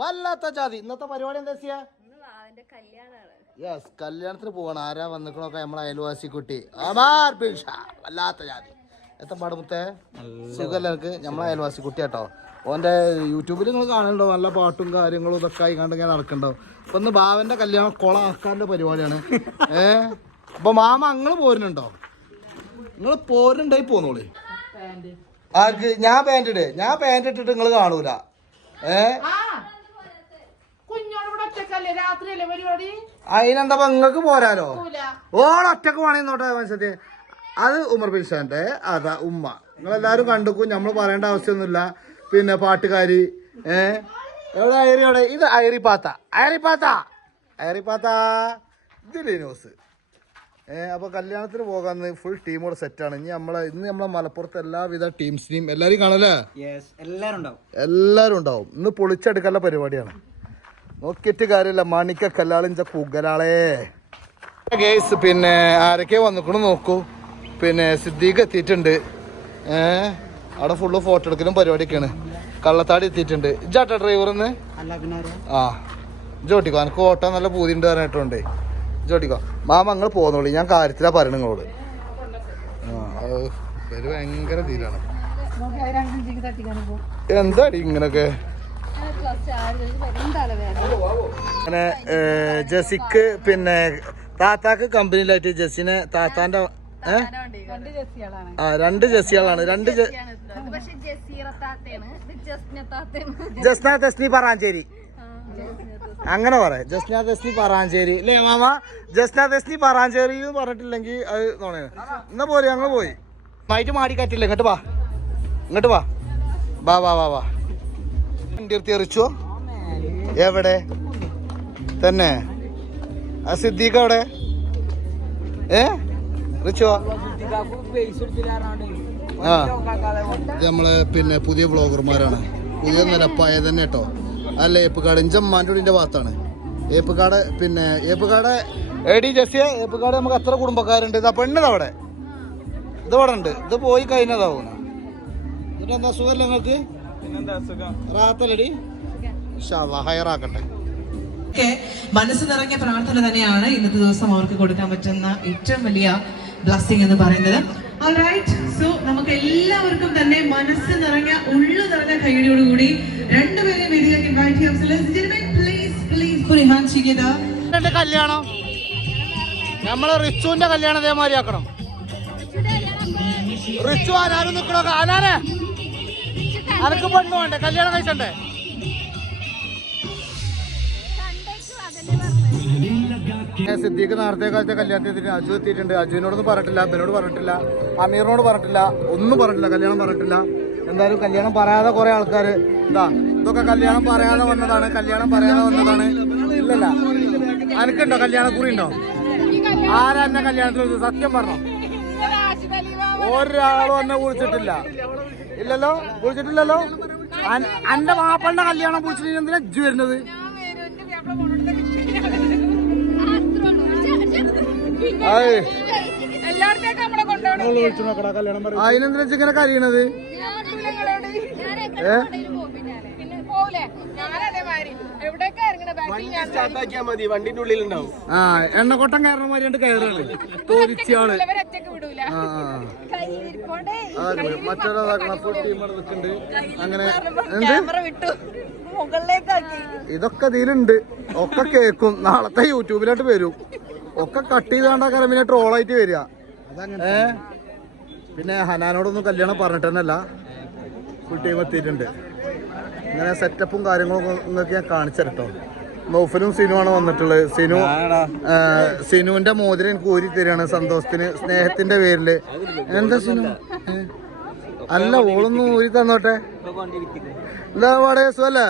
വല്ലാത്ത ജാതി. ഇന്നത്തെ പരിപാടി എന്താ ചെയ്യാ? യെസ്, കല്യാണത്തിന് പോവാണ്. ആരാ വന്നിക്കണൊക്കെ നമ്മളെ അയൽവാസി കുട്ടി വല്ലാത്ത ജാതി. എത്തപ്പാട് മുത്തേ സുഖല്ലർക്ക് നമ്മളെ അയൽവാസി കുട്ടി കേട്ടോ. ഓൻ്റെ യൂട്യൂബിൽ നിങ്ങൾ കാണുന്നുണ്ടോ, നല്ല പാട്ടും കാര്യങ്ങളും ഇതൊക്കെ ആയിക്കാണ്ട് ഇങ്ങനെ നടക്കണ്ടോ. അപ്പൊ ഇന്ന് ബാവന്റെ കല്യാണം കൊളാക്കാൻ്റെ പരിപാടിയാണ്. അപ്പൊ മാമ നിങ്ങൾ പോരുന്നുണ്ടോ? നിങ്ങൾ പോരുന്നുണ്ടായി പോന്നോളി. ആർക്ക്? ഞാൻ പാൻറ് ഇട്ടിട്ട് നിങ്ങൾ കാണൂല. അതിനെന്താ നിങ്ങൾക്ക് പോരാലോ? ഓളൊറ്റക്ക് പണിന്നോട്ടെ മനുഷ്യത്തെ. അത് ഉമർ ബിൻഷാന്റെ അതാ ഉമ്മ. നിങ്ങളെല്ലാരും കണ്ടുക്കും, നമ്മൾ പറയേണ്ട ആവശ്യമൊന്നുമില്ല. പിന്നെ പാട്ടുകാരി എവിടെ അയറിയോടെ? ഇത് അയറിപ്പാത്ത ഇത് ലിനോസ്. അപ്പോൾ കല്യാണത്തിന് പോകാന്ന് ഫുൾ ടീമോട് സെറ്റാണ്. ഇന്ന് നമ്മളെ മലപ്പുറത്ത് എല്ലാവിധ ടീംസിനെയും എല്ലാവരും കാണല്ലേ? എല്ലാവരും ഉണ്ടാവും. ഇന്ന് പൊളിച്ചെടുക്കാനുള്ള പരിപാടിയാണ്. നോക്കിയിട്ട് കാര്യമില്ല, മണിക്ക കല്ലാളിഞ്ച പുകലാളേ ഗേസ്. പിന്നെ ആരൊക്കെ വന്നിക്കണു നോക്കൂ. പിന്നെ സിദ്ദീഖ് എത്തിയിട്ടുണ്ട്. അവിടെ ഫുള്ള് ഫോട്ടോ എടുക്കലും പരിപാടിയൊക്കെയാണ്. കള്ളത്താടി എത്തിയിട്ടുണ്ട്. ഇജാട്ട ഡ്രൈവറിന്ന് ജോട്ടിക്കോ, എനിക്ക് ഓട്ടോ നല്ല പൂതിണ്ട് പറഞ്ഞിട്ടുണ്ട്. ജോട്ടിക്കോ മാമ നിങ്ങൾ പോന്നോളി, ഞാൻ കാര്യത്തിലാ പറയണ നിങ്ങളോട്. ഭയങ്കര തീരാണ്. എന്താടി ഇങ്ങനൊക്കെ? അങ്ങനെ ജെസിക്ക് പിന്നെ താത്താക്ക് കമ്പനിയിലായിട്ട് ജെസിനെ താത്താന്റെ രണ്ട് ജെസികളാണ്. ജസ്ന തെസ്നി പറാഞ്ചേരി അങ്ങനെ പറയാം. ജസ്ന തെസ്നി പറാഞ്ചേരി അല്ലേ മാമ? ജസ്ന തെസ്നി പറാഞ്ചേരി എന്ന് പറഞ്ഞിട്ടില്ലെങ്കിൽ അത് നോണേണ്. എന്നാ പോരെ, ഞങ്ങൾ പോയി മായിട്ട് മാടിക്കാറ്റില്ല. ഇങ്ങോട്ട് വാ വാ വാ വാ വാ. വണ്ടി എടുത്ത് എറിച്ചോ? എവിടെ തന്നെ? ആ സിദ്ദീഖ് അവിടെ? റിച്ചോ? നമ്മള് പിന്നെ പുതിയ ബ്ലോഗർമാരാണ്. പുതിയ നിലപ്പായ തന്നെ കേട്ടോ. അല്ല ഏപ്പുകാട് ഇഞ്ചമ്മാൻ്റെ ഭാഗത്താണ് ഏപ്പുകാട്. പിന്നെ ഏപ്പുകാട് എടി ജെസ്സിയെ, ഏപ്പുകാട് നമുക്ക് എത്ര കുടുംബക്കാരുണ്ട്? ഇതാ പെണ്ണത് അവിടെ, ഇത് ഇവിടെ ഉണ്ട്. ഇത് പോയി കഴിഞ്ഞതാവും. എന്നിട്ട് എന്താ സുഖമല്ല നിങ്ങൾക്ക്? റാത്തല്ലടി ഹയറാക്കട്ടെ. മനസ്സ് നിറഞ്ഞ പ്രാർത്ഥന തന്നെയാണ് ഇന്നത്തെ ദിവസം അവർക്ക് കൊടുക്കാൻ പറ്റുന്ന ഏറ്റവും വലിയ ബ്ലെസ്സിംഗ് എന്ന് പറയുന്നത്. സോ നമുക്ക് എല്ലാവർക്കും തന്നെ മനസ്സ് നിറഞ്ഞ ഉള്ളു നിറഞ്ഞ കൈയോടുകൂടി രണ്ടുപേരെയും വേദിയിലേക്ക് ഇൻവൈറ്റ് ചെയ്യാം. കല്യാണം നമ്മള് റിച്ചുവിന്റെ കല്യാണം ഇതേമാതിരി ആക്കണം. റിച്ചു ആനാരും നിക്കണോ? ആനാനെ അനക്ക് പെണ്ണു വേണ്ടേ? കല്യാണം കഴിച്ചണ്ടേ? സിദ്ദീഖ് നേരത്തെ കാലത്തെ കല്യാണത്തിന് അജു എത്തിയിട്ടുണ്ട്. അജുവിനോടൊന്നും പറഞ്ഞിട്ടില്ല, ബിനോട് പറഞ്ഞിട്ടില്ല, അമീറിനോട് പറഞ്ഞിട്ടില്ല, ഒന്നും പറഞ്ഞിട്ടില്ല. കല്യാണം പറഞ്ഞിട്ടില്ല. എന്തായാലും കല്യാണം പറയാതെ കുറെ ആൾക്കാർ ഇതൊക്കെ കല്യാണം പറയാതെ വന്നതാണ്. ഇല്ലല്ല, അനക്കുണ്ടോ കല്യാണക്കുറി ഉണ്ടോ? ആരാ എന്നെ കല്യാണത്തിൽ? സത്യം പറഞ്ഞോ? ഒരാളും എന്നെ വിളിച്ചിട്ടില്ല. ഇല്ലല്ലോ, വിളിച്ചിട്ടില്ലല്ലോ. എന്റെ മാപ്പളുടെ കല്യാണം വിളിച്ചിട്ട് എന്തിനാ ഇജ്ജ് വരുന്നത്? അതിനെന്തിനാ ഇങ്ങനെ കഴിയണത്? എണ്ണക്കൊട്ടം കയറുന്ന മാതിരി കയറാണ് തോരിച്ചാള്. മറ്റൊരാളുണ്ട്. അങ്ങനെ ഇതൊക്കെ ഇതിലുണ്ട്. ഒക്കെ കേക്കും. നാളത്തെ യൂട്യൂബിലോട്ട് വരും. ഒക്കെ കട്ട് ചെയ്ത് കണ്ടാൽ പിന്നെ ട്രോളായിട്ട് വരിക. പിന്നെ ഹനാനോടൊന്നും കല്യാണം പറഞ്ഞിട്ട് തന്നെയല്ല, ഫുൾ ടീം എത്തിയിട്ടുണ്ട്. ഇങ്ങനെ സെറ്റപ്പും കാര്യങ്ങളും നിങ്ങൾക്ക് ഞാൻ കാണിച്ചിട്ടോ. നൗഫലും സിനുവാണ് വന്നിട്ടുള്ളത്. സിനുവിന്റെ മോതിരം എനിക്ക് ഊരി തരികയാണ് സന്തോഷത്തിന്, സ്നേഹത്തിന്റെ പേരില്. എന്താ സിനു? അല്ല, ഓളൊന്നും ഊരി തന്നോട്ടെ. എന്താ പാടേ, സുഖല്ലേ?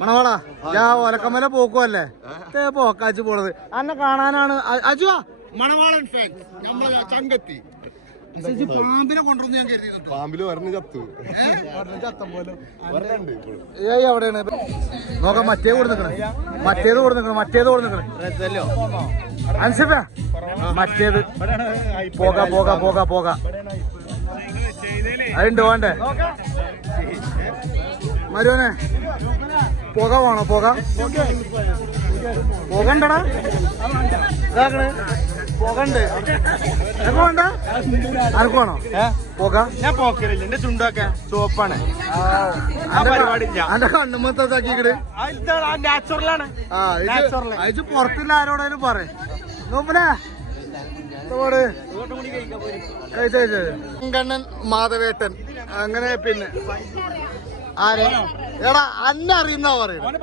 മണവാളാ, ഞാൻ ഓലക്കമ്മല പോക്കുവല്ലേ? പോക്കാച്ചു പോണത് അന്നെ കാണാനാണ്. അജുവാ മണവാളൻ ഫാൻസ് നമ്മളെ ചങ്കത്തി. പാമ്പിനെ കൊണ്ടുവന്ന് ഞാൻ കരുതി. പാമ്പില് പറഞ്ഞ് ചത്തു. എവിടെയാണ് നോക്കാം? മറ്റേത് കൊടുക്കണേ, അൻസിഫ മറ്റേത്. പോക അതുണ്ട് വേണ്ടേ മരുവനെ പുക വേണോ പുക പുകണ്ടടാ ഇതാക്കണേ പുകണ്ട് എപ്പോ വേണ്ട ആർക്ക് വേണോ പുക ഞാൻ പോക്കറില്ല എന്റെ ചുണ്ടൊക്കെ ചുവപ്പാണ് അന്റെ കണ്ണുമ്പത്താക്കിക്കട് നാച്ചുറലാണ് അയച്ച് പുറത്തുള്ള ആരോടേലും പറ നോമ്പനെ കണ്ണൻ മാധവേട്ടൻ അങ്ങനെ പിന്നെ ആരെ എടാ അന്നെ അറിയുന്ന പറയുന്നത്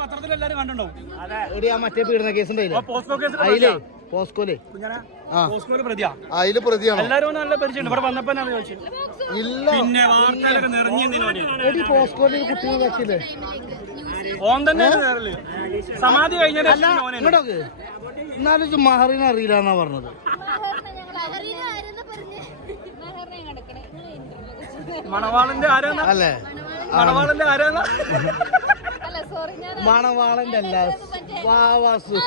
മറ്റേ പീഡന കേസ് ഉണ്ടായില്ലേ പോസ്കോലെ അതില് പ്രതിയാണോ ഇല്ല എടി പോസ്കോയില് കുട്ടികൾ വെക്കില്ലേ സമാധി കഴിഞ്ഞ എന്നാലും മഹറിനെ അറിയില്ല എന്നാ പറഞ്ഞത് മണവാളന്റെ ആരാണ് അല്ലേ മണവാളന്റെ ആരാണ് മണവാളന്റെ അല്ല വാവാസു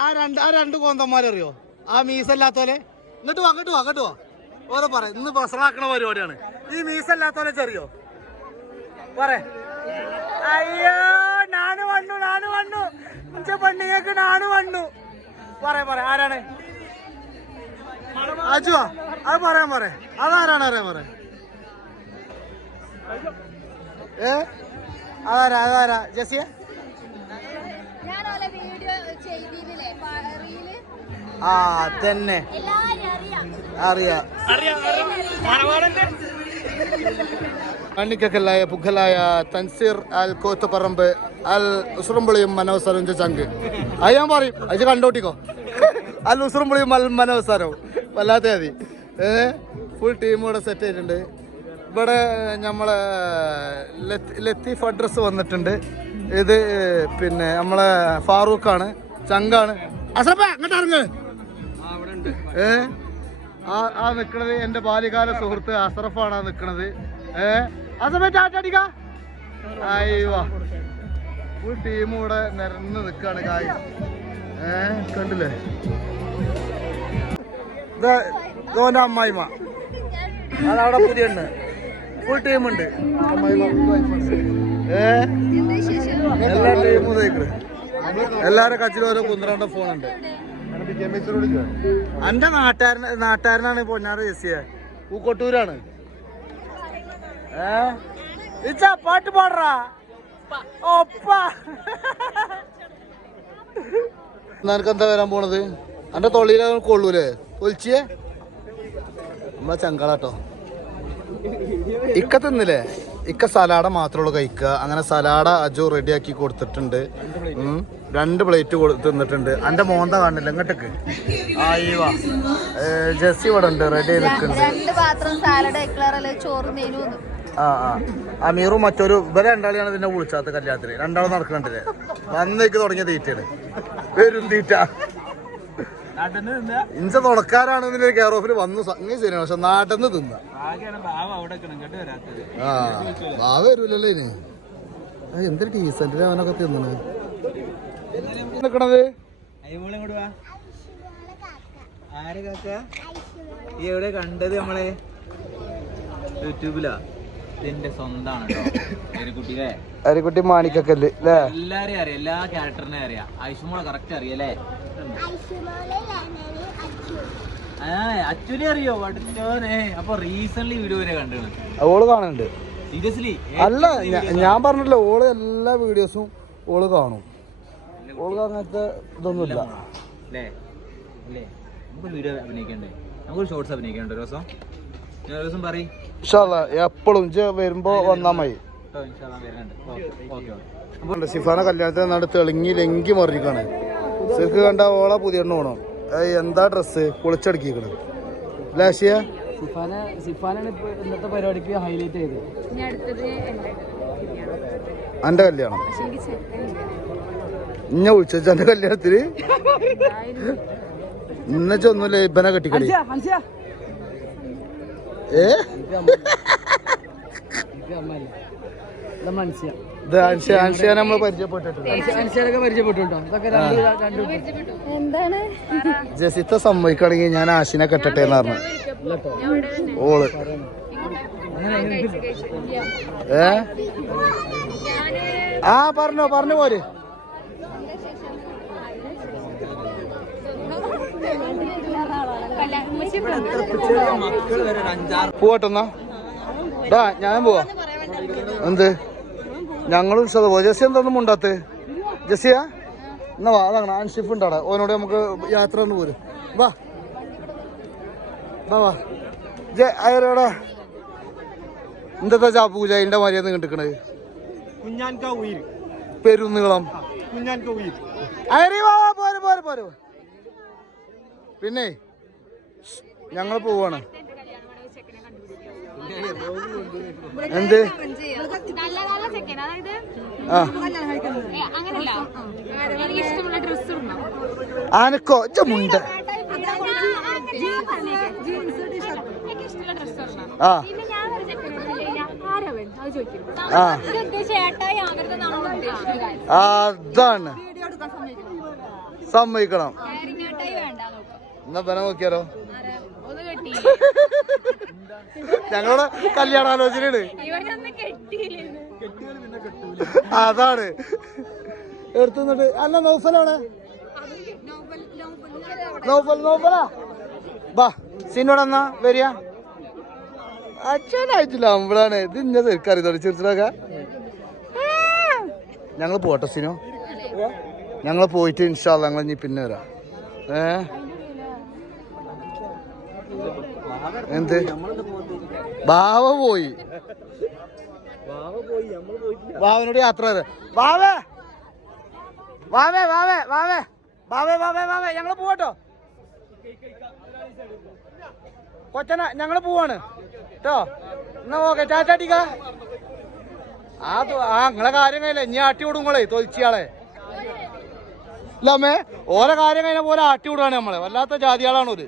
ആ രണ്ട് കോന്തന്മാരറിയോ ആ മീസല്ലാത്തോലെ ഇങ്ങോട്ട് വാ ഓരോ പറ ഇന്ന് ബസറാക്കണ പരിപാടിയാണ് ഈ മീസല്ലാത്തോലെ ചെറിയോ പറ അയ്യോ നാണ് വണ്ണു പെണ്ണുങ്ങൾക്ക് നാണ് വണ്ണു പറ ആരാണ് അജുവാ അത് പറയാൻ അതാരാണ് അറിയാൻ അതാരാ ജസിയ ആ തന്നെ അറിയാം കണ്ണിക്കല്ലായ പുഖലായ തൻസീർ അൽ കോത്തുപറമ്പ് അൽ ഉസുറുമ്പുളിയും മനോസരവും ചങ്ക് അത് ഞാൻ പറയും അത് കണ്ടോട്ടിക്കോ അൽ ഉസുറുമ്പുളിയും അൽ മനോസരവും വല്ലാത്ത മതി ഫുൾ ടീം ഇവിടെ സെറ്റ് ചെയ്തിട്ടുണ്ട് ഇവിടെ നമ്മളെ ലത്തീഫ് അഡ്രസ് വന്നിട്ടുണ്ട് ഇത് പിന്നെ നമ്മളെ ഫാറൂഖാണ് ചങ്കാണ് അസറപ്പ അങ്ങോട്ട് ഇറങ്ങ് ആ നിക്കണത് എന്റെ ബാല്യകാല സുഹൃത്ത് അസറഫാണ് ആ നിക്കണത് അസറപ്പ അയ്യോ ഫുൾ ടീം ഇവിടെ നിരന്ന് നിക്കാണ് കായ് കണ്ടില്ലേ ഇതോന്റെ അമ്മായിമ അതവിടെ പുതിയ ഫുൾ ടീമുണ്ട് എല്ലാ ടീമും തയ്ക്കണ് എല്ലാരും കച്ചിലും ഓരോ കുന്ത്രണ്ട ഫോണുണ്ട് എന്റെ നാട്ടുകാരനാണ് പൊന്നാറ് ജെസ്സിയ പൂക്കൊട്ടൂരാണ് പാട്ട് പാടറാ ഒപ്പ നിനക്ക് എന്താ വരാൻ പോണത് എന്റെ തൊള്ളിയില കൊള്ളൂലേ ഒലിച്ചിയേ നമ്മളെ ചങ്കളാട്ടോ ഇക്ക തിന്നില്ലേ ഇക്ക സലാഡ മാത്രമുള്ളൂ കഴിക്കുക അങ്ങനെ സലാഡ അജു റെഡിയാക്കി കൊടുത്തിട്ടുണ്ട് 2 പ്ലേറ്റ് തിന്നിട്ടുണ്ട് എന്റെ മോന്ത കാണില്ല ഇങ്ങോട്ടേക്ക് ആയിവാ ജെസ്സി ഇവിടെ ഉണ്ട് റെഡി ആയി നിൽക്കുന്നുണ്ട് അമീറും മറ്റൊരു ഇവരെ രണ്ടാളിയാണ് ഇതിനെ വിളിച്ചാത്ത കല്യാണത്തിന് രണ്ടാളും നടക്കണ്ടില്ലേ വന്നേക്ക് തുടങ്ങിയ തീറ്റയാണ് വരും തീറ്റ ഇഞ്ച തുടക്കാരാണ് ഇതിന്റെ കെയർ ഓഫിൽ വന്നു സംഗതി ശരിയാണ് പക്ഷെ നാട്ടിൽ നിന്ന് തിന്ന ബാവ വരൂലല്ലേ ഇനി എന്തൊരു ഡീസന്റ് അവനൊക്കെ തിന്നണത് നിക്കണത് എവിടെ കണ്ടത് നമ്മളെ യൂട്യൂബിലാ ഇതിന്റെ സ്വന്തമാണ് അരിക്കുട്ടി മാണിക്കല്ലേ എല്ലാരെയും അറിയാം എല്ലാ ക്യാരക്ടറിനെ അറിയാം ഐഷുമോളെ കറക്റ്റ് അറിയാലേ അച്ഛനെ അറിയോ പഠിച്ചോനെ അപ്പൊ റീസെന്റ് വീഡിയോനെ കണ്ടാണ് ഓള് കാണുന്നുണ്ട് സീരിയസ്ലി അല്ല ഞാൻ പറഞ്ഞല്ലോ ഓള് എല്ലാ വീഡിയോസും ഓള് കാണും ഓള് അങ്ങനത്തെ ഇതൊന്നുമില്ല നമുക്ക് വീഡിയോ അഭിനയിക്കണ്ടേ നമുക്ക് ഷോർട്സ് അഭിനയിക്കണ്ടേ ഒരു ദിവസം പറയും എപ്പോഴും വരുമ്പോ വന്നാ മതി സിഫാന കല്യാണത്തിന് നാട് തെളിങ്ങി ലെങ്കി മറിഞ്ഞിക്കാണ് സിക്ക് കണ്ട ഓളെ പുതിയ എണ്ണ വേണം എന്താ ഡ്രസ്സ് പൊളിച്ചടക്കിക്കണ് ലാഷിയ സിഫാനാണ് ഇന്നത്തെ പരിപാടിക്ക് ഹൈലൈറ്റ് ചെയ്തത് എന്റെ കല്യാണം ഇന്ന വിളിച്ച എന്റെ കല്യാണത്തിന് ഇന്നൊന്നുമില്ല ഇബനെ കെട്ടിക്കളി മനസ്സിലാ ഇത് അൻഷിയ നമ്മൾ പരിചയപ്പെട്ടിട്ടുണ്ട്. ജസിത്ത സമ്മതിക്കണെങ്കിൽ ഞാൻ ആശിനെ കെട്ടട്ടെ എന്ന് പറഞ്ഞു. ഓള് ആ പറഞ്ഞു പോര്. പോവട്ടെന്നാ ഞാൻ പോവാ. എന്ത് ഞങ്ങൾ ഉത്സവം പോവാ. ജസി എന്താന്നും ഉണ്ടാത്ത് ജസിയ എന്നാ വാ. അതാണ് ആൻഷിഫ് ഉണ്ടാടാ. ഓനോട് നമുക്ക് യാത്ര ഒന്ന് പോരും. വാ വാ അയറോടാ. എന്താ പൂജ അതിന്റെ മര്യാദ കണ്ടിക്കണത് പെരുന്നീളം. പോരെ. പിന്നെ ഞങ്ങൾ പോവാണ്. എന്ത് ആനക്കോ മുണ്ട് അതാണ് സമ്മതിക്കണം. എന്നാ ബന നോക്കിയാലോ. ഞങ്ങളുടെ കല്യാണാലോചനയാണ്. അതാണ് എടുത്തുന്നിട്ട്. അല്ല നൗഫലാണ്. നൗഫലാ ബാ സിന്നോട് എന്നാ വരിക. അച്ഛനായിട്ടില്ല അമ്പളാണ് ഇത്. ഇന്ന കറി തൊടി ചിരിച്ചിട്ടൊക്കെ ഞങ്ങൾ പോട്ടെ സിനോ. ഞങ്ങൾ പോയിട്ട് ഇൻഷാല്ല ഞങ്ങൾ ഇനി പിന്നെ വരാം. എന്ത് ബാവ പോയി. ബാവനോട് യാത്ര വാവേ ഞങ്ങള് പോവാട്ടോ കൊച്ചന. ഞങ്ങള് പോവാണ് കേട്ടോ. എന്നാ ഓക്കെ ടാറ്റാട്ടിക്ക. നിങ്ങളെ കാര്യം കഴിഞ്ഞ ഇനി ആട്ടി വിടുങ്ങളെ തൊലിച്ചിയാളെ ഇല്ലമ്മേ. ഓരോ കാര്യം കഴിഞ്ഞ പോലെ ആട്ടി വിടുകയാണ് നമ്മളെ. വല്ലാത്ത ജാതിയാളാണ് ഒരു.